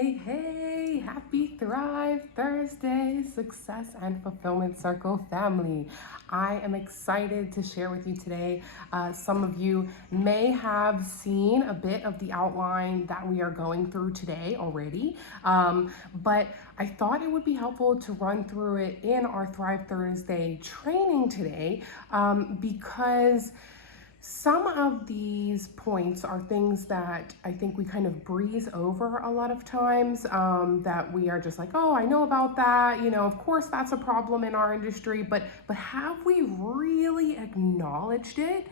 Hey, happy Thrive Thursday, Success and Fulfillment Circle family. I am excited to share with you today. Some of you may have seen a bit of the outline that we are going through today already, but I thought it would be helpful to run through it in our Thrive Thursday training today because some of these points are things that I think we kind of breeze over a lot of times, that we are just like, oh, I know about that. Of course that's a problem in our industry, but have we really acknowledged it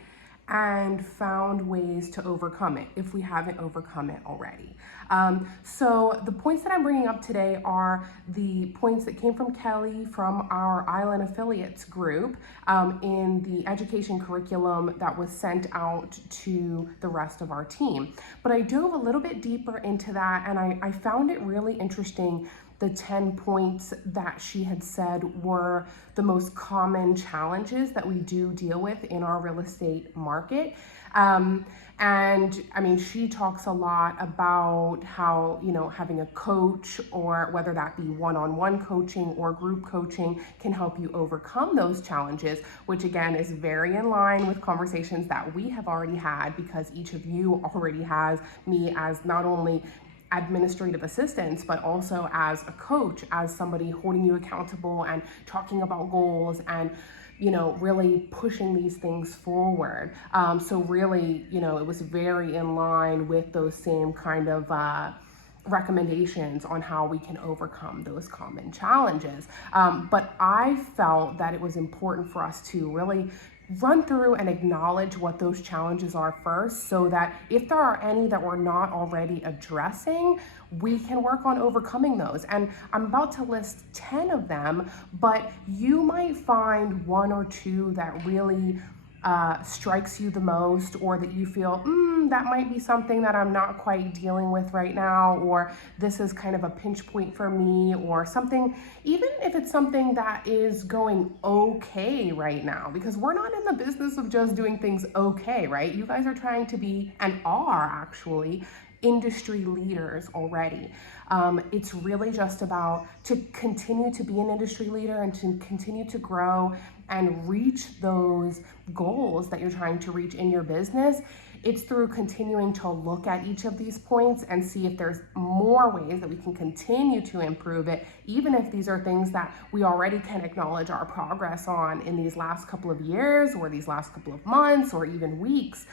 and found ways to overcome it if we haven't overcome it already? So the points that I'm bringing up today are the points that came from Kelly from our Island Affiliates group, in the education curriculum that was sent out to the rest of our team. But I dove a little bit deeper into that, and I found it really interesting, the 10 points that she had said were the most common challenges that we do deal with in our real estate market. And I mean, she talks a lot about how, having a coach, or whether that be one-on-one coaching or group coaching, can help you overcome those challenges, which again is very in line with conversations that we have already had, because each of you already has me as not only administrative assistants, but also as a coach, as somebody holding you accountable and talking about goals and really pushing these things forward. So really, it was very in line with those same kind of recommendations on how we can overcome those common challenges. But I felt that it was important for us to really run through and acknowledge what those challenges are first, so that if there are any that we're not already addressing, we can work on overcoming those. And I'm about to list 10 of them, but you might find one or two that really strikes you the most, or that you feel, that might be something that I'm not quite dealing with right now, or this is kind of a pinch point for me, or something, even if it's something that is going okay right now, because we're not in the business of just doing things okay, right? You guys are trying to be, and are actually, industry leaders already. It's really just about to continue to be an industry leader and to continue to grow and reach those goals that you're trying to reach in your business. It's through continuing to look at each of these points and see if there's more ways that we can continue to improve it, even if these are things that we already can acknowledge our progress on in these last couple of years, or these last couple of months, or even weeks.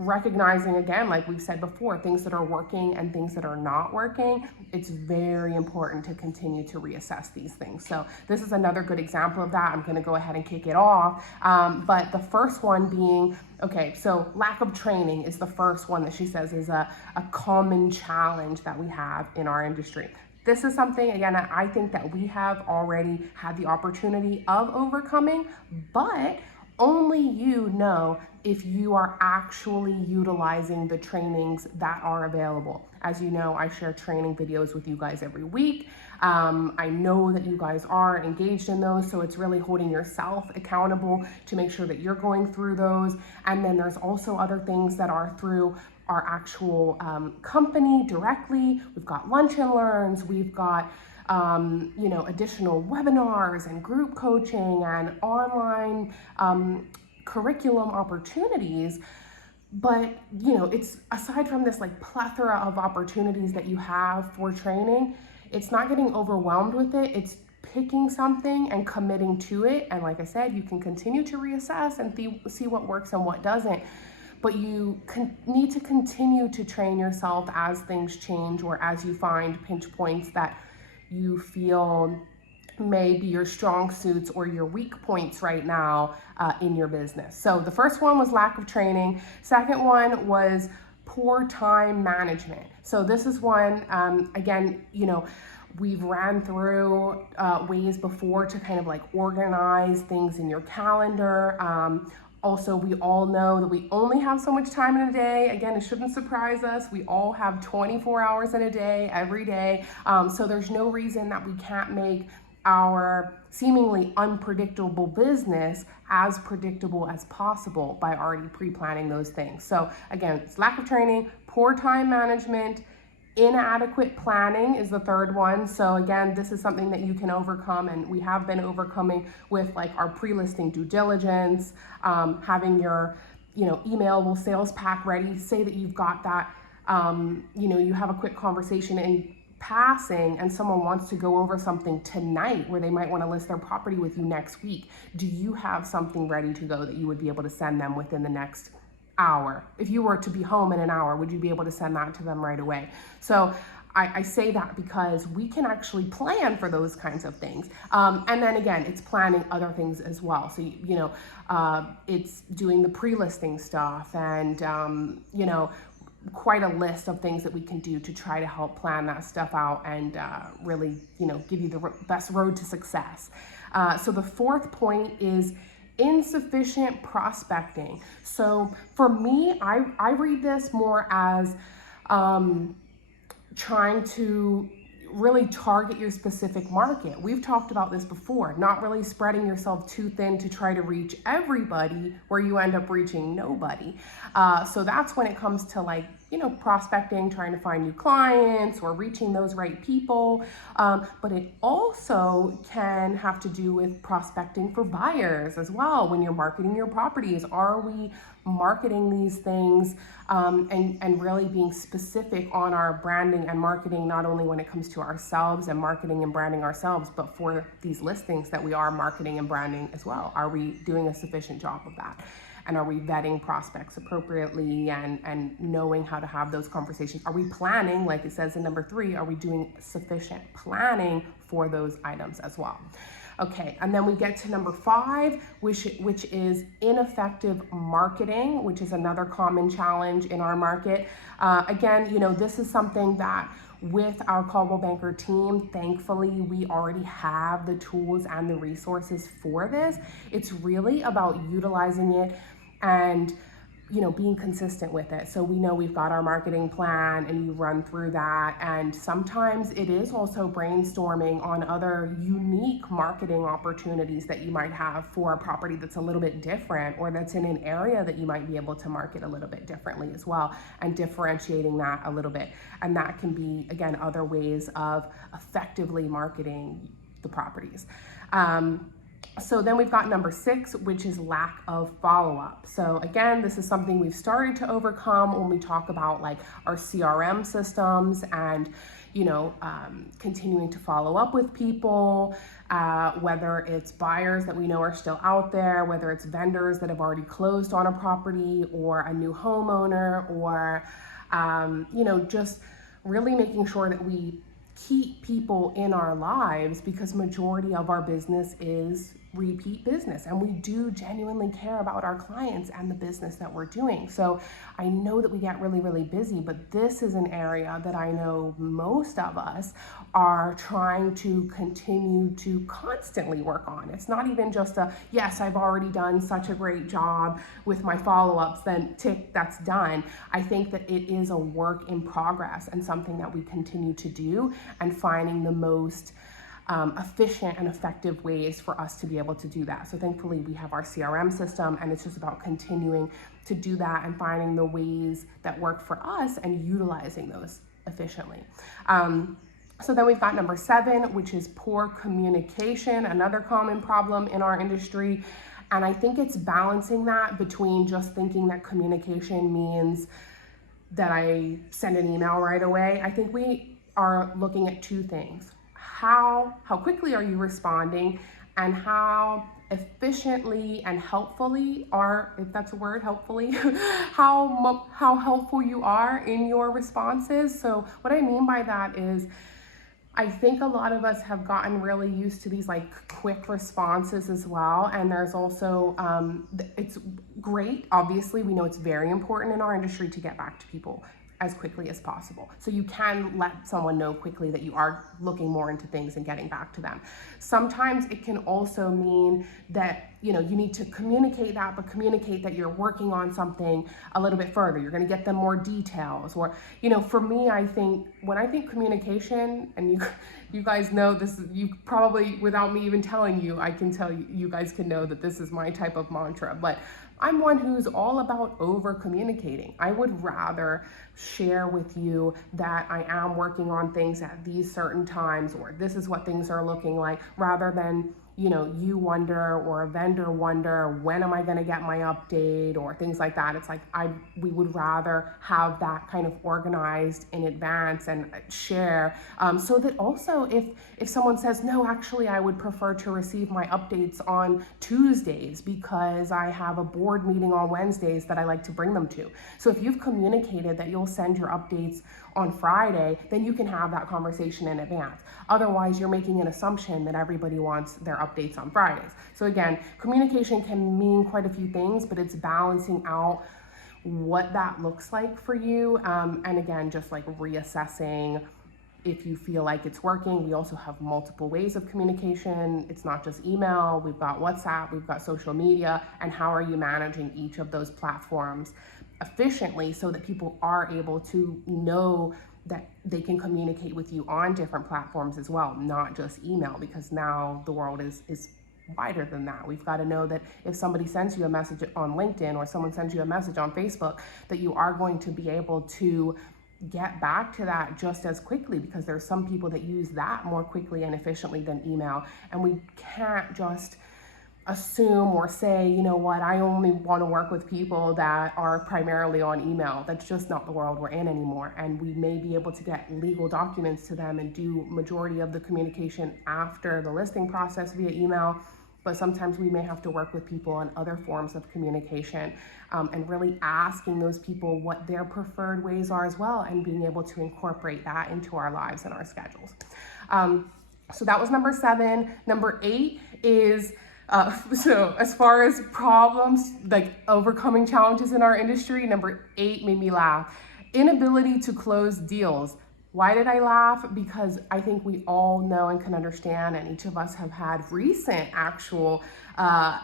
Recognizing, again, like we've said before, things that are working and things that are not working. It's very important to continue to reassess these things. So this is another good example of that. I'm going to go ahead and kick it off. But the first one being, okay, so lack of training is the first one that she says is a common challenge that we have in our industry. This is something, again, I think that we have already had the opportunity of overcoming, but only you know if you are actually utilizing the trainings that are available. As you know, I share training videos with you guys every week. I know that you guys are engaged in those, so it's really holding yourself accountable to make sure that you're going through those. And then there's also other things that are through our actual company directly. We've got lunch and learns, we've got additional webinars and group coaching and online curriculum opportunities. But it's, aside from this like plethora of opportunities that you have for training, it's not getting overwhelmed with it. It's picking something and committing to it. And like I said, you can continue to reassess and see what works and what doesn't. But you need to continue to train yourself as things change, or as you find pinch points that you feel may be your strong suits or your weak points right now in your business. So the first one was lack of training. Second one was poor time management. So this is one, again, we've ran through ways before to kind of like organize things in your calendar. Also, we all know that we only have so much time in a day. Again, it shouldn't surprise us. We all have 24 hours in a day, every day. So there's no reason that we can't make our seemingly unpredictable business as predictable as possible by already pre-planning those things. So again, it's lack of training, poor time management, Inadequate planning is the third one. So again, this is something that you can overcome, and we have been overcoming with like our pre-listing due diligence, having your emailable sales pack ready. Say that you've got that, you have a quick conversation in passing and someone wants to go over something tonight where they might want to list their property with you next week. Do you have something ready to go that you would be able to send them within the next hour? If you were to be home in an hour, would you be able to send that to them right away? So I say that because we can actually plan for those kinds of things. And then again, it's planning other things as well. So, it's doing the pre-listing stuff and, quite a list of things that we can do to try to help plan that stuff out and really, give you the best road to success. So the fourth point is insufficient prospecting. So for me, I read this more as trying to really target your specific market. We've talked about this before, not really spreading yourself too thin to try to reach everybody where you end up reaching nobody. So that's when it comes to like, prospecting, trying to find new clients or reaching those right people. But it also can have to do with prospecting for buyers as well. When you're marketing your properties, are we marketing these things and really being specific on our branding and marketing, not only when it comes to ourselves and marketing and branding ourselves, but for these listings that we are marketing and branding as well? Are we doing a sufficient job of that? And are we vetting prospects appropriately and knowing how to have those conversations? Are we planning, like it says in number 3, are we doing sufficient planning for those items as well? Okay, and then we get to number 5, which is ineffective marketing, which is another common challenge in our market. Again, this is something that with our Coldwell Banker team, thankfully, we already have the tools and the resources for this. It's really about utilizing it and being consistent with it. So we know we've got our marketing plan and you run through that. And sometimes it is also brainstorming on other unique marketing opportunities that you might have for a property that's a little bit different or that's in an area that you might be able to market a little bit differently as well, and differentiating that a little bit. And that can be, again, other ways of effectively marketing the properties. So then we've got number 6, which is lack of follow-up. So again, this is something we've started to overcome when we talk about like our CRM systems and, continuing to follow up with people, whether it's buyers that we know are still out there, whether it's vendors that have already closed on a property or a new homeowner, or, just really making sure that we keep people in our lives, because majority of our business is repeat business, and we do genuinely care about our clients and the business that we're doing. So I know that we get really, really busy, but this is an area that I know most of us are trying to continue to constantly work on. It's not even just yes, I've already done such a great job with my follow-ups, then tick, that's done. I think that it is a work in progress and something that we continue to do, and finding the most efficient and effective ways for us to be able to do that. So thankfully we have our CRM system, and it's just about continuing to do that and finding the ways that work for us and utilizing those efficiently. So then we've got number 7, which is poor communication, another common problem in our industry. And I think it's balancing that between just thinking that communication means that I send an email right away. I think we are looking at 2 things. How quickly are you responding, and how efficiently and helpfully if that's a word, helpfully, how helpful you are in your responses. So what I mean by that is, I think a lot of us have gotten really used to these like quick responses as well. And there's also, it's great. Obviously, we know it's very important in our industry to get back to people as quickly as possible. So you can let someone know quickly that you are looking more into things and getting back to them. Sometimes it can also mean that, you need to communicate that, but communicate that you're working on something a little bit further. You're gonna get them more details. Or, for me, I think, when I think communication, and you guys know this, you probably, without me even telling you, I can tell you, you guys can know that this is my type of mantra, but I'm one who's all about over communicating. I would rather share with you that I am working on things at these certain times, or this is what things are looking like, rather than you wonder, or a vendor wonder, when am I going to get my update, or things like that. It's like we would rather have that kind of organized in advance and share, so that also if someone says, no, actually I would prefer to receive my updates on Tuesdays because I have a board meeting on Wednesdays that I like to bring them to. So if you've communicated that you'll send your updates on Friday, then you can have that conversation in advance. Otherwise, you're making an assumption that everybody wants their updates on Fridays. So again, communication can mean quite a few things, but it's balancing out what that looks like for you. And again, just like reassessing if you feel like it's working. We also have multiple ways of communication. It's not just email, we've got WhatsApp, we've got social media, and how are you managing each of those platforms efficiently so that people are able to know that they can communicate with you on different platforms as well, not just email, because now the world is wider than that. We've got to know that if somebody sends you a message on LinkedIn or someone sends you a message on Facebook, that you are going to be able to get back to that just as quickly, because there's some people that use that more quickly and efficiently than email. And we can't just assume or say, you know what, I only want to work with people that are primarily on email. That's just not the world we're in anymore. And we may be able to get legal documents to them and do majority of the communication after the listing process via email. But sometimes we may have to work with people on other forms of communication, and really asking those people what their preferred ways are as well, and being able to incorporate that into our lives and our schedules. So that was number 7. Number 8 is, so as far as problems, like overcoming challenges in our industry, number 8 made me laugh. Inability to close deals. Why did I laugh? Because I think we all know and can understand, and each of us have had recent actual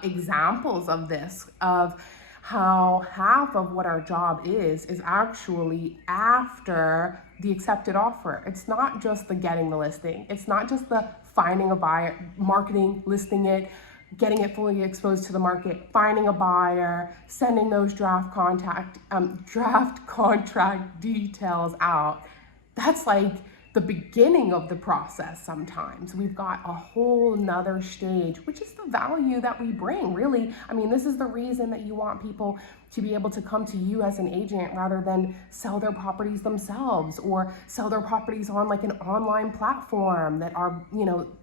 examples of this, of how half of what our job is actually after the accepted offer. It's not just the getting the listing. It's not just the finding a buyer, marketing, listing it, getting it fully exposed to the market, finding a buyer, sending those draft contract details out. That's like the beginning of the process. Sometimes we've got a whole nother stage, which is the value that we bring, really. I mean, this is the reason that you want people to be able to come to you as an agent rather than sell their properties themselves, or sell their properties on like an online platform that are,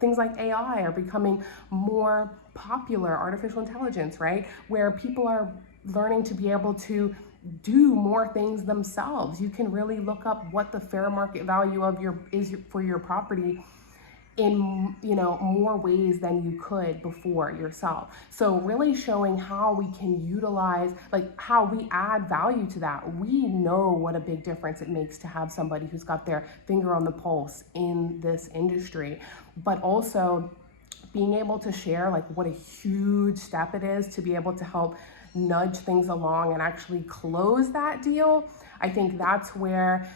things like AI are becoming more popular, artificial intelligence, right? Where people are learning to be able to do more things themselves. You can really look up what the fair market value of for your property in more ways than you could before yourself. So really showing how we can utilize, like how we add value to that. We know what a big difference it makes to have somebody who's got their finger on the pulse in this industry, but also being able to share like what a huge step it is to be able to help nudge things along and actually close that deal. I think that's where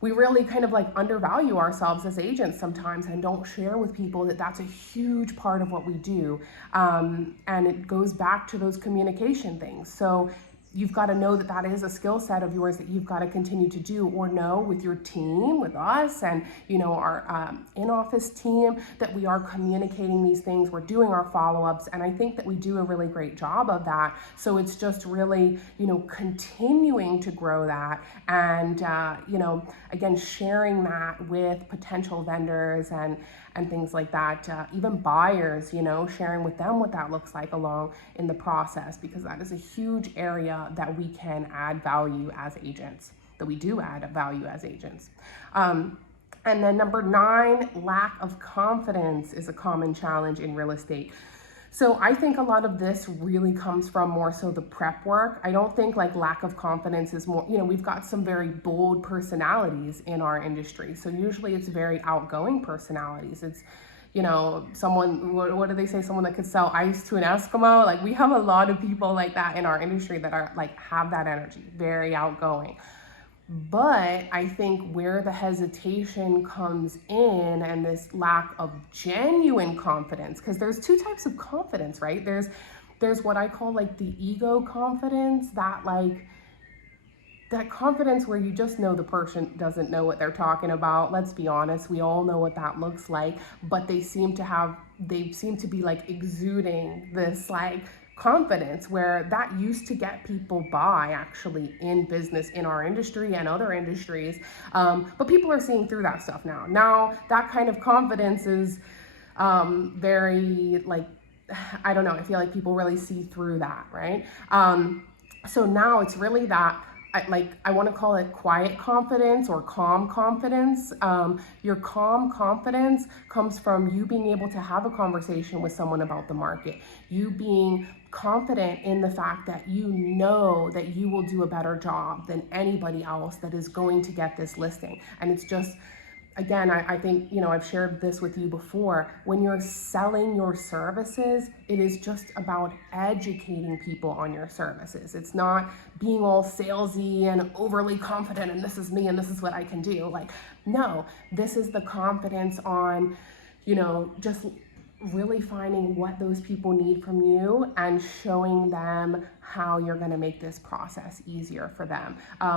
we really kind of like undervalue ourselves as agents sometimes, and don't share with people that that's a huge part of what we do. And it goes back to those communication things. So you've got to know that that is a skill set of yours that you've got to continue to do, or know with your team, with us, and our in-office team, that we are communicating these things, we're doing our follow-ups, and I think that we do a really great job of that. So it's just really, continuing to grow that, and again, sharing that with potential vendors and things like that, even buyers, sharing with them what that looks like along in the process, because that is a huge area that we can add value as agents, that we do add value as agents. And then number 9, lack of confidence is a common challenge in real estate. So I think a lot of this really comes from more so the prep work. I don't think like lack of confidence is more, we've got some very bold personalities in our industry. So usually it's very outgoing personalities. It's, someone, what do they say? Someone that could sell ice to an Eskimo. Like, we have a lot of people like that in our industry that are like, have that energy, very outgoing. But I think where the hesitation comes in, and this lack of genuine confidence, because there's 2 types of confidence, right? There's there's what I call like the ego confidence, that confidence where you just know the person doesn't know what they're talking about. Let's be honest, we all know what that looks like, but they seem to be like exuding this like confidence where that used to get people by actually in business in our industry and other industries. But people are seeing through that stuff now. Now that kind of confidence is very like, I don't know, I feel like people really see through that, right? So now it's really that I want to call it quiet confidence or calm confidence. Your calm confidence comes from you being able to have a conversation with someone about the market, you being confident in the fact that you know that you will do a better job than anybody else that is going to get this listing. And it's just, again, I think, I've shared this with you before. When you're selling your services, it is just about educating people on your services. It's not being all salesy and overly confident and this is me and this is what I can do. Like, no, this is the confidence on, just really finding what those people need from you and showing them how you're going to make this process easier for them.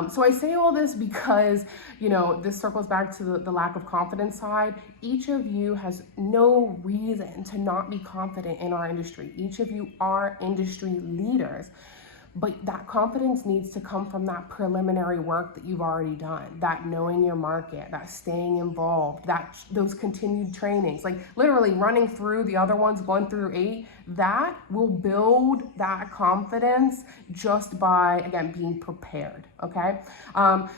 So I say all this because, this circles back to the lack of confidence side. Each of you has no reason to not be confident in our industry. Each of you are industry leaders. But that confidence needs to come from that preliminary work that you've already done, that knowing your market, that staying involved, those continued trainings, like literally running through the other ones 1 through 8, that will build that confidence just by, again, being prepared, okay?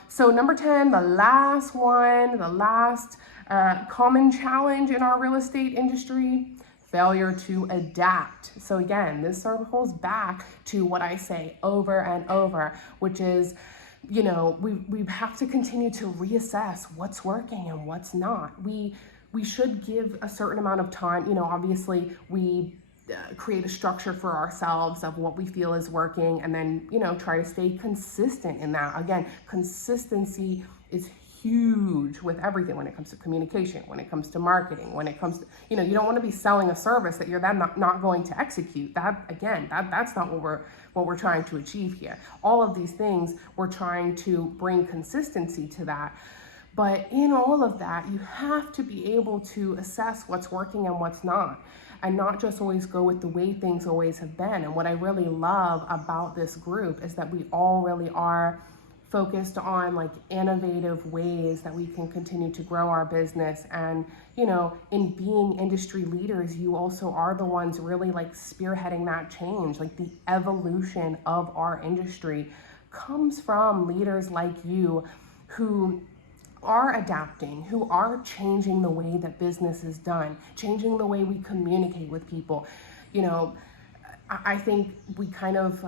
So number 10, the last common challenge in our real estate industry: failure to adapt. So again, this circles back to what I say over and over, which is, we have to continue to reassess what's working and what's not. We should give a certain amount of time. Obviously we create a structure for ourselves of what we feel is working, and then, try to stay consistent in that. Again, consistency is huge with everything when it comes to communication, when it comes to marketing, when it comes to, you don't want to be selling a service that you're then not going to execute. That's not what we're trying to achieve here. All of these things, we're trying to bring consistency to that. But in all of that, you have to be able to assess what's working and what's not, and not just always go with the way things always have been. And what I really love about this group is that we all really are focused on like innovative ways that we can continue to grow our business. And in being industry leaders, you also are the ones really like spearheading that change. Like the evolution of our industry comes from leaders like you who are adapting, who are changing the way that business is done, changing the way we communicate with people. I think we kind of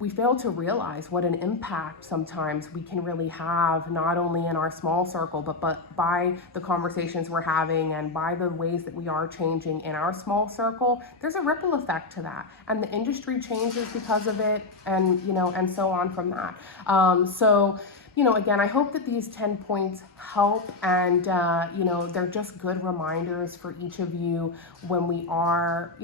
we fail to realize what an impact sometimes we can really have, not only in our small circle, but by the conversations we're having and by the ways that we are changing in our small circle. There's a ripple effect to that, and the industry changes because of it, and and so on from that. So again, I hope that these 10 points help, and they're just good reminders for each of you when we are,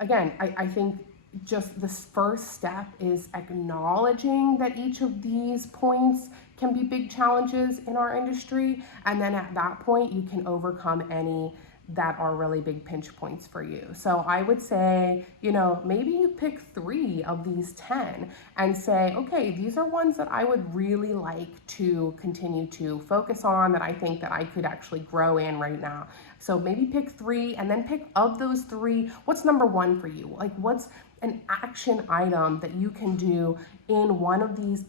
again, I think just this first step is acknowledging that each of these points can be big challenges in our industry. And then at that point, you can overcome any that are really big pinch points for you. So I would say, maybe you pick 3 of these 10 and say, okay, these are ones that I would really like to continue to focus on, that I think that I could actually grow in right now. So maybe pick 3, and then pick, of those 3, what's number 1 for you? Like, what's an action item that you can do in one of these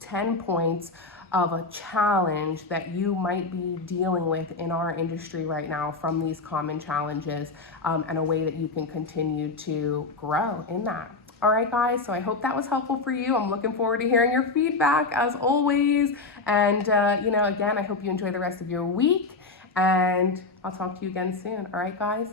10 points of a challenge that you might be dealing with in our industry right now from these common challenges, and a way that you can continue to grow in that. All right, guys, so I hope that was helpful for you. I'm looking forward to hearing your feedback as always. And, again, I hope you enjoy the rest of your week, and I'll talk to you again soon. All right, guys,